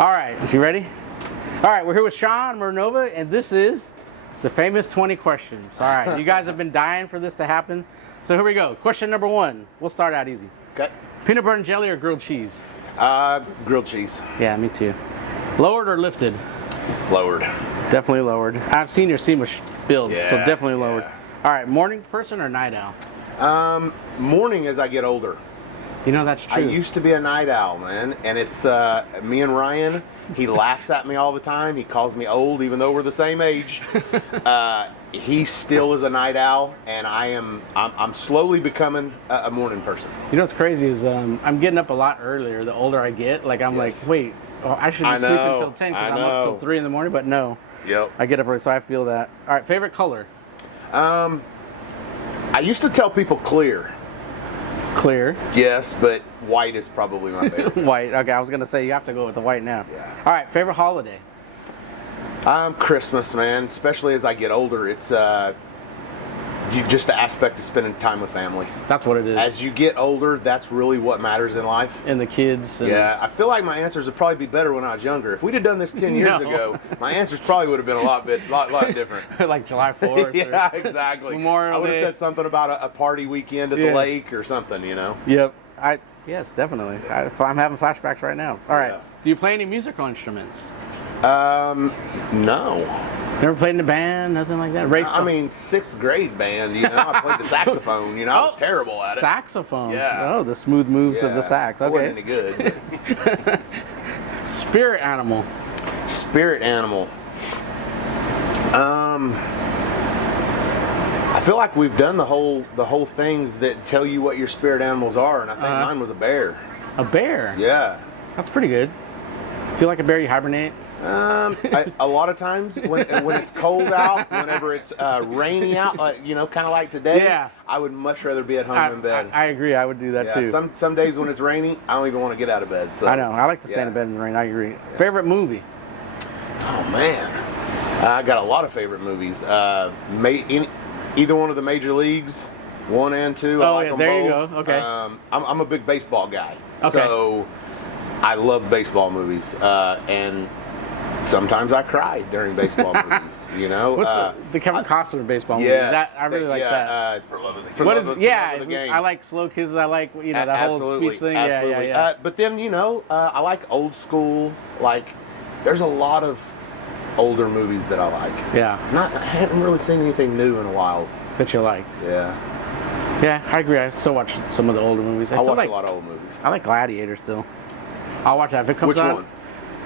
All right, you ready? All right, we're here with Shawn Ellington, and this is the famous 20 questions. All right, you guys have been dying for this to happen, so here we go. Question number 1. We'll start out easy. Okay. Peanut butter and jelly or grilled cheese? Grilled cheese. Yeah, me too. Lowered or lifted? Lowered. Definitely lowered. I've seen your sandwich builds, so Yeah, definitely lowered. yeah. All right, morning person or night owl? Morning as I get older. You know, that's true. I used to be a night owl, man, and it's me and Ryan. He laughs at me all the time. He calls me old, even though we're the same age. He still is a night owl, and I'm slowly becoming a morning person. You know what's crazy is I'm getting up a lot earlier the older I get. Like I'm Yes. like, wait, I should be sleeping until 10 because I'm up till 3 in the morning, but no. Yep. I get up early, so I feel that. All right, favorite color? I used to tell people clear. Clear. Yes, but white is probably my favorite. White. Okay, I was going to say you have to go with the white now. Yeah. All right, favorite holiday? Christmas, man. Especially as I get older, it's just the aspect of spending time with family. That's what it is. As you get older, that's really what matters in life. And the kids. And Yeah, I feel like my answers would probably be better when I was younger. If we'd have done this 10 years No. ago, my answers probably would have been a lot different. like July 4th. Yeah, or exactly. Memorial I would have Day. said something about a party weekend at the Yeah. lake or something, you know? Yep. Yes, definitely. I'm having flashbacks right now. All right. Yeah. Do you play any musical instruments? No. Never played in a band, nothing like that? I mean, 6th grade band, you know, I played the saxophone, you know, I was terrible at it. Saxophone. Yeah. Oh, the smooth moves of the sax. I Okay. wasn't any good. Spirit animal. Spirit animal. I feel like we've done the whole things that tell you what your spirit animals are, and I think mine was a bear. A bear. Yeah. That's pretty good. Feel like a bear, you hibernate? A lot of times when it's cold out, whenever it's rainy out, you know, kind of like today, Yeah. I would much rather be at home in bed. I agree. I would do that yeah, too. some days when it's rainy, I don't even want to get out of bed. So I know. I like to stay in bed in the rain. I agree. Favorite movie? Oh man, I got a lot of favorite movies. Either one of the major leagues, 1 and 2. I Oh, like yeah, them there you both. go. Okay. I'm a big baseball guy, Okay. so I love baseball movies, and sometimes I cry during baseball movies. You know, What's the Kevin Costner baseball movie? yes, I really like that. For love of the, What love is of, yeah? for love of the game. I like Slow Kisses. I like that whole Absolutely, speech thing. absolutely. Yeah. But then you know, I like old school. Like, there's a lot of older movies that I like. Yeah. I haven't really seen anything new in a while. That you liked. Yeah. Yeah, I agree. I still watch some of the older movies. I still watch like, a lot of old movies. I like Gladiator still. I'll watch that if it comes Which on. one?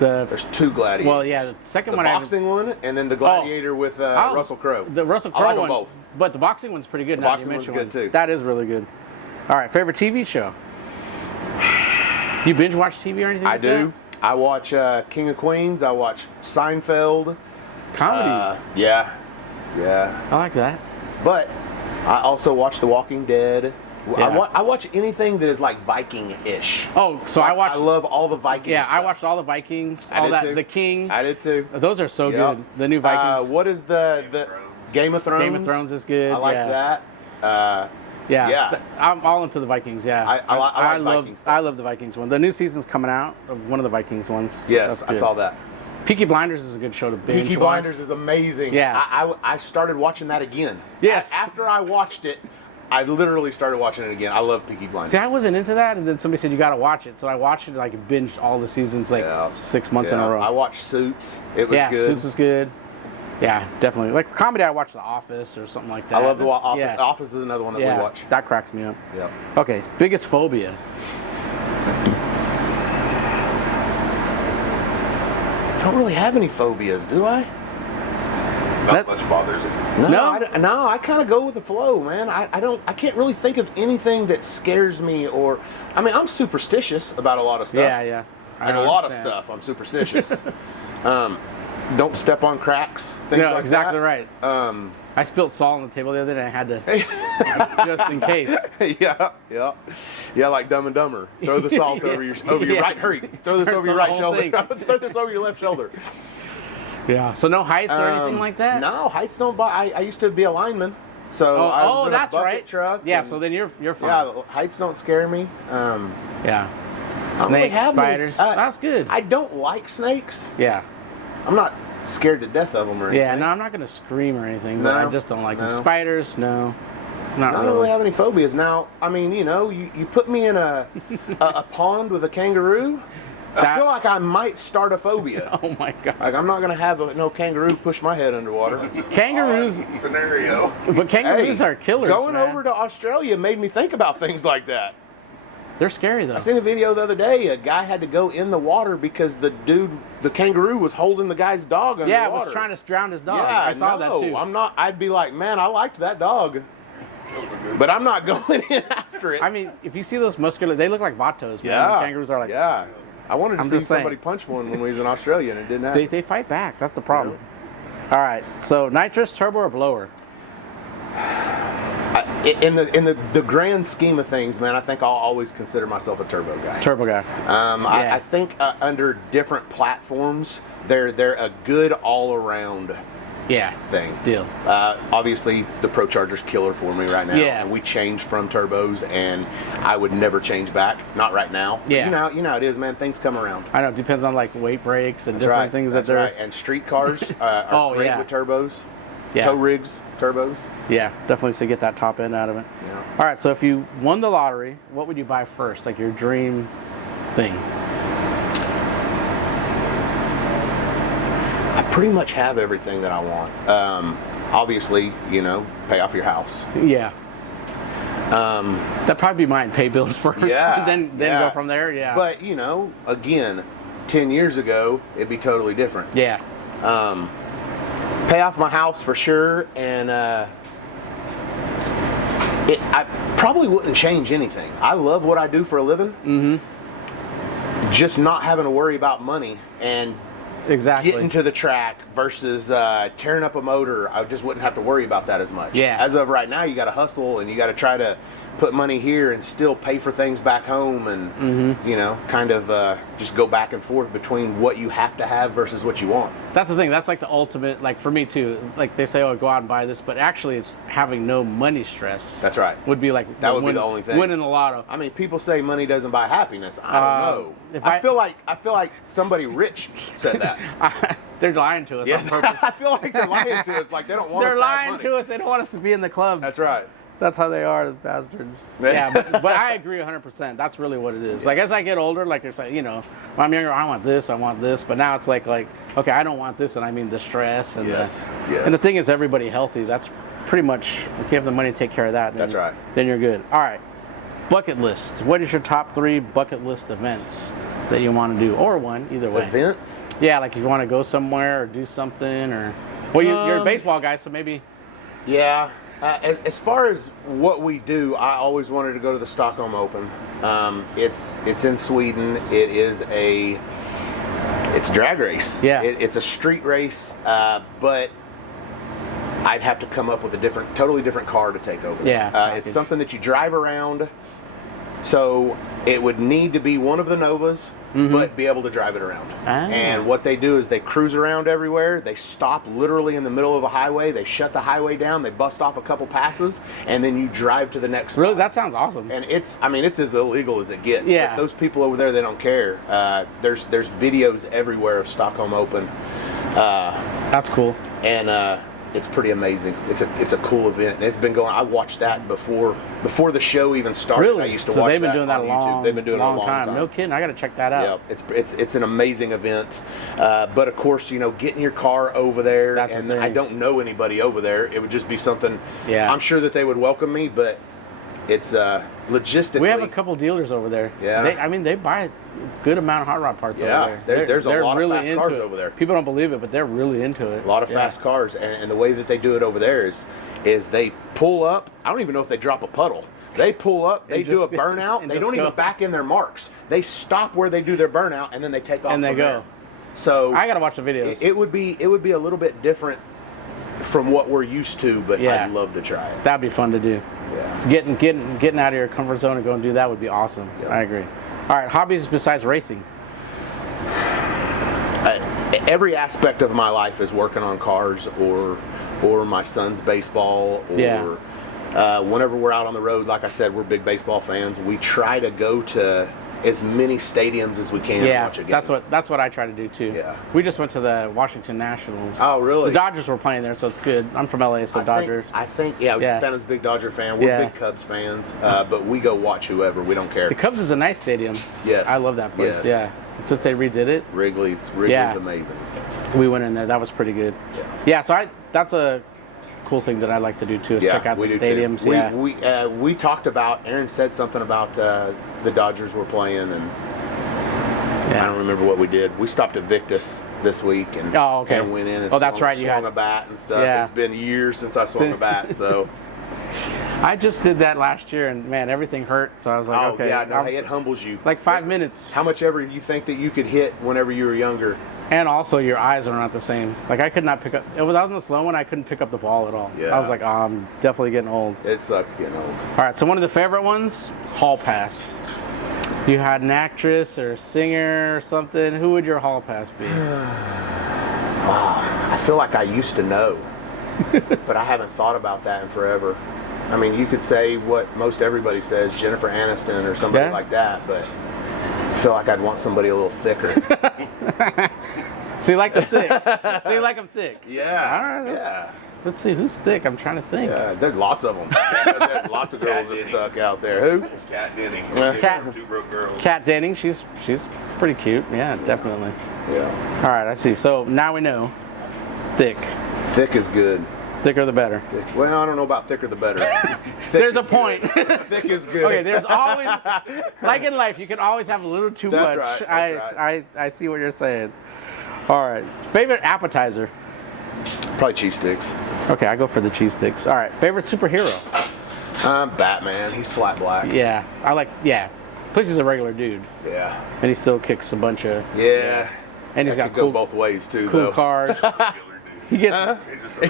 There's 2 Gladiators. Well, yeah, the second the one. boxing one, and then the Gladiator with Russell Crowe. The Russell I Crowe like them one. both. But the boxing one's pretty good. The now boxing you one's mention good, one. too. That is really good. All right, favorite TV show? You binge watch TV or anything? I like do. That? I watch King of Queens. I watch Seinfeld. Comedies. Yeah. I like that. But I also watch The Walking Dead. Yeah. I watch anything that is like Viking-ish. Oh, so I watched. I love all the Vikings. Yeah, stuff. I watched all the Vikings. I all did that. too. The King. I did too. Those are so Yep. good. The new Vikings. What is the Game of Thrones? Game of Thrones is good. I like yeah. that. Yeah. I'm all into the Vikings. Yeah. I like love. Viking stuff. I love the Vikings one. The new season's coming out of one of the Vikings ones. So Yes, that's I good. saw that. Peaky Blinders is a good show to binge. Peaky watch. Blinders is amazing. Yeah. I started watching that again. Yes. After I watched it, I literally started watching it again. I love Peaky Blinders. See, I wasn't into that, and then somebody said you got to watch it, so I watched it. Like binged all the seasons, like 6 months in a row. I watched Suits. It was good. Suits is good. Yeah, definitely. Like for comedy, I watch The Office or something like that. I love The Office. Yeah. Office is another one that we watch. That cracks me up. Yeah. Okay, biggest phobia. I don't really have any phobias, do I? Not much bothers it. No, I kind of go with the flow, man. I can't really think of anything that scares me or, I mean, I'm superstitious about a lot of stuff. Yeah. Like a lot of stuff, I'm superstitious. Don't step on cracks, things like exactly that. right. I spilled salt on the table the other day, and I had to, just in case. Yeah, like Dumb and Dumber. Throw the salt over your right. Hurry, throw this over your right shoulder. Throw this over your left shoulder. Yeah. So no heights or anything like that. No, heights don't bother. I used to be a lineman, so I was in a that's bucket right. truck. Yeah. and- So then you're fine. yeah, heights don't scare me. Yeah. don't really Snakes, have many- spiders. That's good. I don't like snakes. Yeah. I'm not scared to death of them or Yeah, anything. no, I'm not going to scream or anything, but No, I just don't like them. no. Spiders, no. Not I don't really. really have any phobias. Now, I mean, you put me in a pond with a kangaroo, I feel like I might start a phobia. Oh my god. Like, I'm not going to have no kangaroo push my head underwater. Kangaroos, Scenario. but kangaroos Hey, are killers. Going man. over to Australia made me think about things like that. They're scary though. I seen a video the other day. A guy had to go in the water because the kangaroo was holding the guy's dog underwater. Yeah, it was trying to drown his dog. Yeah, I saw no, that too. I'm not. I'd be like, man, I liked that dog, but I'm not going in after it. I mean, if you see those muscular, they look like vatos, man. yeah, Kangaroos are like, yeah. I wanted to I'm see just saying. somebody punch one when we was in Australia, and it didn't they, happen. they fight back. That's the problem. All right, so nitrous, turbo, or blower? In the grand scheme of things, man, I think I'll always consider myself a turbo guy. Turbo guy. I think under different platforms, they're a good all around Yeah. thing. Deal. Obviously, the Pro Charger's killer for me right now. Yeah. And we changed from turbos, and I would never change back. Not right now. Yeah. You know how it is, man. Things come around. I know. It depends on like weight breaks and That's different right. things That's that they're. right. And street cars are Oh, great yeah. with turbos. Yeah. Tow rigs, turbos. Yeah, definitely. So get that top end out of it. Yeah. All right. So if you won the lottery, what would you buy first? Like your dream thing? I pretty much have everything that I want. Obviously, pay off your house. Yeah. That'd probably be mine. Pay bills first. Yeah, then yeah. go from there. Yeah. But, again, 10 years ago, it'd be totally different. yeah. Pay off my house for sure, and I probably wouldn't change anything. I love what I do for a living. Mm-hmm. Just not having to worry about money and Exactly. getting to the track versus tearing up a motor, I just wouldn't have to worry about that as much. Yeah. As of right now, you got to hustle and you got to try to put money here and still pay for things back home, and kind of just go back and forth between what you have to have versus what you want. That's the thing. That's like the ultimate. Like for me too. Like they say, oh, go out and buy this, but actually, it's having no money stress. That's right. Would be like That would be the only thing. Winning the lotto. I mean, people say money doesn't buy happiness. I don't know. if I I- feel like somebody rich said that. They're lying to us Yeah, on purpose. I feel like they're lying to us. Like they don't want us They're to have lying money. to us. They don't want us to be in the club. That's right. That's how they are, the bastards. Yeah, but I agree 100%. That's really what it is. Like as I get older, like you're saying, when I'm younger, I want this. But now it's like, okay, I don't want this, and I mean the stress and Yes, the, yes. And the thing is, everybody healthy. That's pretty much if you have the money to take care of that. Then, That's right. Then you're good. All right, bucket list. What is your top 3 bucket list events that you want to do, or one, either way? Events? Yeah, like if you want to go somewhere or do something, or you're a baseball guy, so maybe. Yeah. As far as what we do, I always wanted to go to the Stockholm Open. It's in Sweden. It's a drag race. Yeah. It's a street race, but I'd have to come up with a totally different car to take over. Yeah, It's something that you drive around. So it would need to be one of the Novas, but be able to drive it around. Ah. And what they do is they cruise around everywhere. They stop literally in the middle of a highway. They shut the highway down. They bust off a couple passes, and then you drive to the next spot. Really, that sounds awesome. And it's as illegal as it gets. Yeah. But those people over there, they don't care. There's videos everywhere of Stockholm Open. That's cool. And it's pretty amazing. It's a cool event. And it's been going. I watched that before the show even started. Really? I used to so watch they've been doing that on a YouTube. long, They've been doing it a long time. No kidding. I got to check that out. Yeah, it's an amazing event. But of course, getting your car over there, That's the and thing. I don't know anybody over there. It would just be something. Yeah. I'm sure that they would welcome me, but it's logistically. We have a couple dealers over there. Yeah. They buy a good amount of hot rod parts Yeah, over there. there's a lot of really fast into cars it. over there. People don't believe it, but they're really into it. A lot of fast cars, and the way that they do it over there is they pull up. I don't even know if they drop a puddle. They pull up, they do a just- burnout. and They just don't go. even back in their marks. They stop where they do their burnout, and then they take off And they from go. there. So I got to watch the videos. it would be a little bit different from what we're used to, but Yeah. I'd love to try it. That'd be fun to do. Yeah. So getting out of your comfort zone and going to do that would be awesome. Yeah. I agree. All right, hobbies besides racing. Every aspect of my life is working on cars or my son's baseball or Yeah. whenever we're out on the road. Like I said, we're big baseball fans. We try to go to as many stadiums as we can and watch a game. that's what I try to do too. Yeah. We just went to the Washington Nationals. Oh, really? The Dodgers were playing there, so it's good. I'm from LA, so Dodgers. I think Fannon's a big Dodger fan. We're big Cubs fans, but we go watch whoever. We don't care. The Cubs is a nice stadium. Yes. I love that place. Yes. Yeah. Since they redid it. Wrigley's amazing. We went in there. That was pretty good. Yeah, so that's a cool thing that I like to do too, is check out the stadiums. Too. We talked about, Aaron said something about the Dodgers were playing, and I don't remember what we did. We stopped at Victus this week and went in and swung a bat and stuff. Yeah. It's been years since I swung a bat, so. I just did that last year, and man, everything hurt. So I was like, okay. Yeah, no, it humbles you. Like 5 minutes. How much ever you think that you could hit whenever you were younger. And also, your eyes are not the same. Like, I could not pick up. I was in the slow one. I couldn't pick up the ball at all. Yeah. I was like, I'm definitely getting old. It sucks getting old. All right, so one of the favorite ones, hall pass. You had an actress or singer or something. Who would your hall pass be? I feel like I used to know, but I haven't thought about that in forever. I mean, you could say what most everybody says, Jennifer Aniston or somebody like that, but I feel like I'd want somebody a little thicker. So you like the thick. So you like them thick. Yeah. All right, let's see, who's thick? I'm trying to think. Yeah, there's lots of them. Lots of girls that are thick out there. Who? Kat Denning. Two Broke Girls. Kat Denning, she's pretty cute. Yeah, definitely. Yeah. All right, I see. So now we know. Thick. Thick is good. Thicker the better. Thick. Well, I don't know about thicker the better. There's a point. Thick is good. Okay, there's always, like in life, you can always have a little too much. That's right. I see what you're saying. All right. Favorite appetizer? Probably cheese sticks. Okay, I go for the cheese sticks. All right. Favorite superhero? Batman. He's flat black. Yeah, plus he's a regular dude. Yeah. And he still kicks a bunch of. Yeah. And he's got could go both ways too. Cool though. cars. He gets.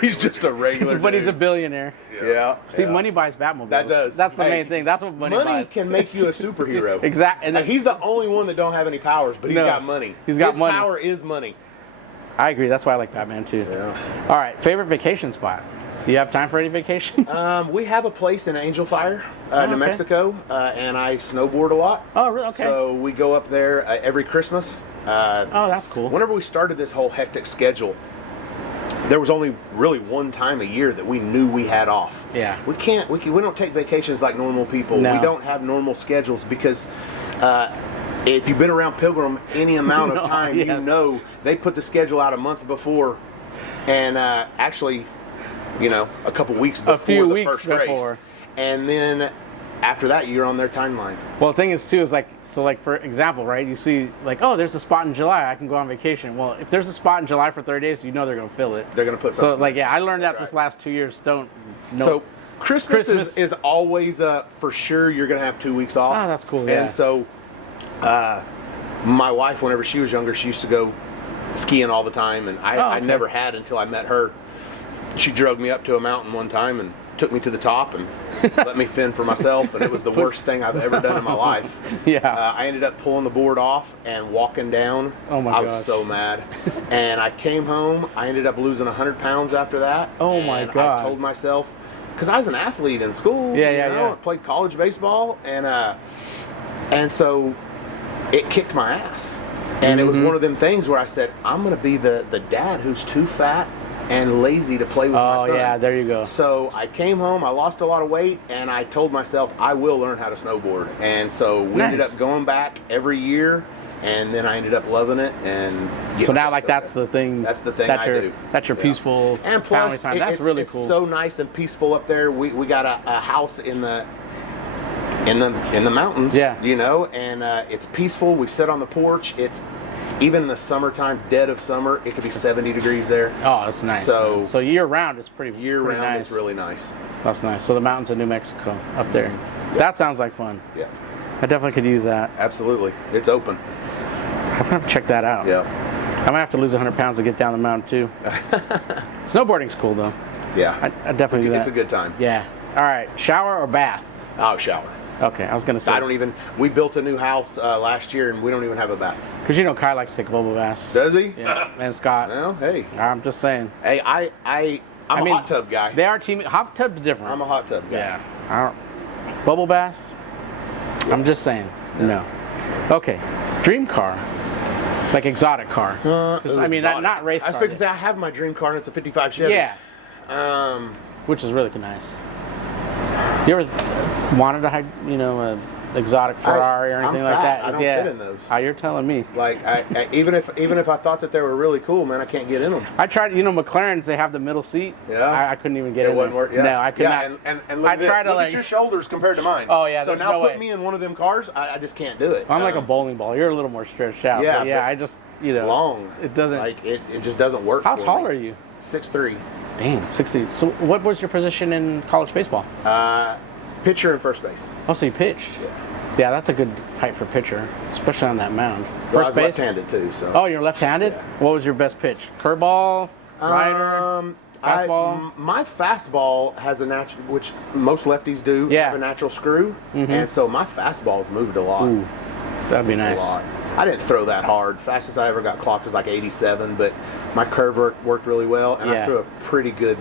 He's just a regular. But he's a billionaire. Yeah. See, money buys Batmobiles. That does. That's the main thing. That's what money buys. Money can make you a superhero. Exactly. And he's the only one that don't have any powers, but he's got money. He's got money. His power is money. I agree. That's why I like Batman too. Yeah. All right. Favorite vacation spot? Do you have time for any vacations? We have a place in Angel Fire, New Mexico, and I snowboard a lot. Oh, really? Okay. So we go up there every Christmas. Oh, that's cool. Whenever we started this whole hectic schedule, there was only really one time a year that we knew we had off. Yeah. We don't take vacations like normal people. No. We don't have normal schedules because if you've been around Pilgrim any amount of time, you know they put the schedule out a month before, and actually, a couple weeks before the first race. And then after that, you're on their timeline. Well, the thing is, too, is like for example, right? You see, like, oh, there's a spot in July, I can go on vacation. Well, if there's a spot in July for 30 days, you know they're going to fill it. They're going to put something. So, like, I learned that this last 2 years. So, Christmas is always for sure you're going to have 2 weeks off. Oh, that's cool. Yeah. And so, my wife, whenever she was younger, she used to go skiing all the time, and I never had until I met her. She drugged me up to a mountain one time and took me to the top and let me fend for myself, and it was the worst thing I've ever done in my life. Yeah. I ended up pulling the board off and walking down. Oh my I was so mad. And I came home. I ended up losing 100 pounds after that. Oh my God. I told myself, because I was an athlete in school. Yeah. I played college baseball, and so it kicked my ass. And it was one of them things where I said, I'm going to be the dad who's too fat and lazy to play with my son. Oh, yeah, there you go. So I came home, I lost a lot of weight, and I told myself I will learn how to snowboard. And so we ended up going back every year, and then I ended up loving it. And so now, like, that's the thing. That's the thing I do. That's your peaceful and plus, family time. That's really cool. It's so nice and peaceful up there. We got a house in the mountains, and it's peaceful. We sit on the porch. It's even in the summertime, dead of summer, it could be 70 degrees there. Oh, that's nice. So year round is pretty round. Nice. It's really nice. That's nice. So the mountains of New Mexico up there. Yeah. That sounds like fun. Yeah. I definitely could use that. Absolutely. It's open. I'm gonna have to check that out. Yeah. I'm gonna have to lose 100 pounds to get down the mountain too. Snowboarding's cool though. Yeah. I definitely do that. It's a good time. Yeah. All right. Shower or bath? Oh, shower. Okay, I was gonna say. We built a new house last year, and we don't even have a bath. Because Kai likes to take bubble baths. Does he? Yeah. And Scott. Well, hey. I'm just saying. Hey, I'm a hot tub guy. They are team. Hot tub's different. I'm a hot tub guy. Yeah. Bubble baths. Yeah. I'm just saying. Yeah. No. Okay, dream car, like exotic car. 'Cause, I mean, not race car. I was supposed to say I have my dream car and it's a '55 Chevy. Yeah. Which is really nice. You ever wanted to, a exotic Ferrari or anything I'm like fat. that? I don't fit in those. Oh, you're telling me. Like even if I thought that they were really cool, man, I can't get in them. I tried. McLarens, they have the middle seat. Yeah. I couldn't even get in. It wouldn't work. Yeah. No, I could not. And look at this. Look at your shoulders compared to mine. Oh yeah. So there's now no put way. me in one of them cars. I just can't do it. I'm like a bowling ball. You're a little more stretched out. Yeah, But yeah. but I just long. It doesn't. Like it just doesn't work. How for tall me. are you? 6'3". Dang, 60. So what was your position in college baseball? Pitcher and first base. Oh, so you pitched. Yeah. Yeah, that's a good height for pitcher, especially on that mound. Well, I First was base. left-handed too. So. Oh, you're left-handed? Yeah. What was your best pitch? Curveball, slider, fastball? My fastball has a natural, which most lefties do, Yeah. have a natural screw, and so my fastball's moved a lot. Ooh, that'd be A nice. lot. I didn't throw that hard. Fastest I ever got clocked was like 87, but my curve worked really well, and Yeah. I threw a pretty good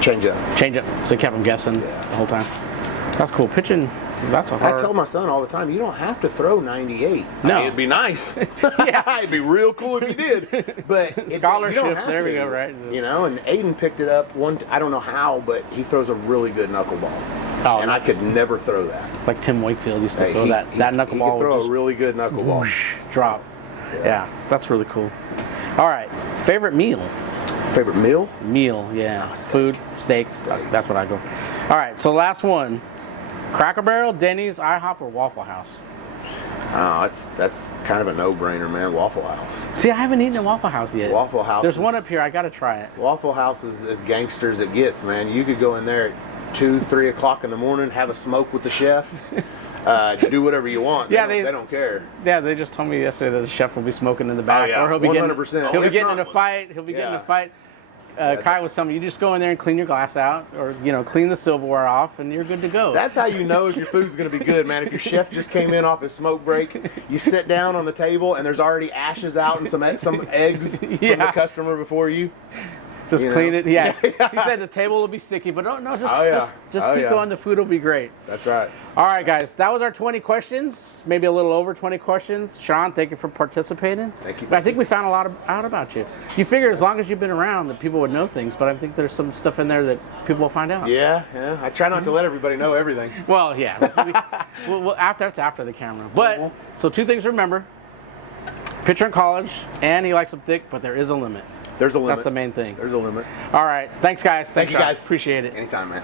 changeup. Change up. So you kept them guessing the whole time. That's cool. Pitching, that's a hard. I tell my son all the time, you don't have to throw 98. No. I mean, it'd be nice. Yeah. It'd be real cool if you did. But Scholarship, you don't have there we to, go, right? And Aiden picked it up I don't know how, but he throws a really good knuckleball. Oh, and I could never throw that. Like Tim Wakefield used to Hey, throw that he knuckleball. He could throw would a just really good knuckleball. whoosh, drop. Yeah, that's really cool. All right, favorite meal? Favorite meal? Meal, yeah. Steak. Food, steak. That's what I go. All right, so last one. Cracker Barrel, Denny's, IHOP, or Waffle House? Oh, that's kind of a no-brainer, man. Waffle House. See, I haven't eaten at Waffle House yet. Waffle House. There's one up here. I got to try it. Waffle House is as gangster as it gets, man. You could go in there at 2, 3 o'clock in the morning, have a smoke with the chef, do whatever you want. Yeah, they don't care. Yeah, they just told me yesterday that the chef will be smoking in the back, yeah, or he'll be 100%. He'll be If getting not- in a fight. He'll be getting in Yeah. a fight. Kai was telling me, you just go in there and clean your glass out, or clean the silverware off, and you're good to go. That's how you know if your food's going to be good, man. If your chef just came in off his smoke break, you sit down on the table and there's already ashes out and some eggs from the customer before you. Just You clean know? it. Yeah. He said the table will be sticky, but just keep going. The food will be great. That's right. All right, guys. That was our 20 questions. Maybe a little over 20 questions. Shawn, thank you for participating. Thank you. But I think we found a lot out about you. You figure as long as you've been around that people would know things, but I think there's some stuff in there that people will find out. Yeah. I try not to let everybody know everything. Well, yeah. That's after the camera. But, so 2 things to remember. Pitcher in college, and he likes them thick, but there is a limit. There's a limit. That's the main thing. There's a limit. All right. Thanks, guys. Thank you, Shawn. guys. Appreciate it. Anytime, man.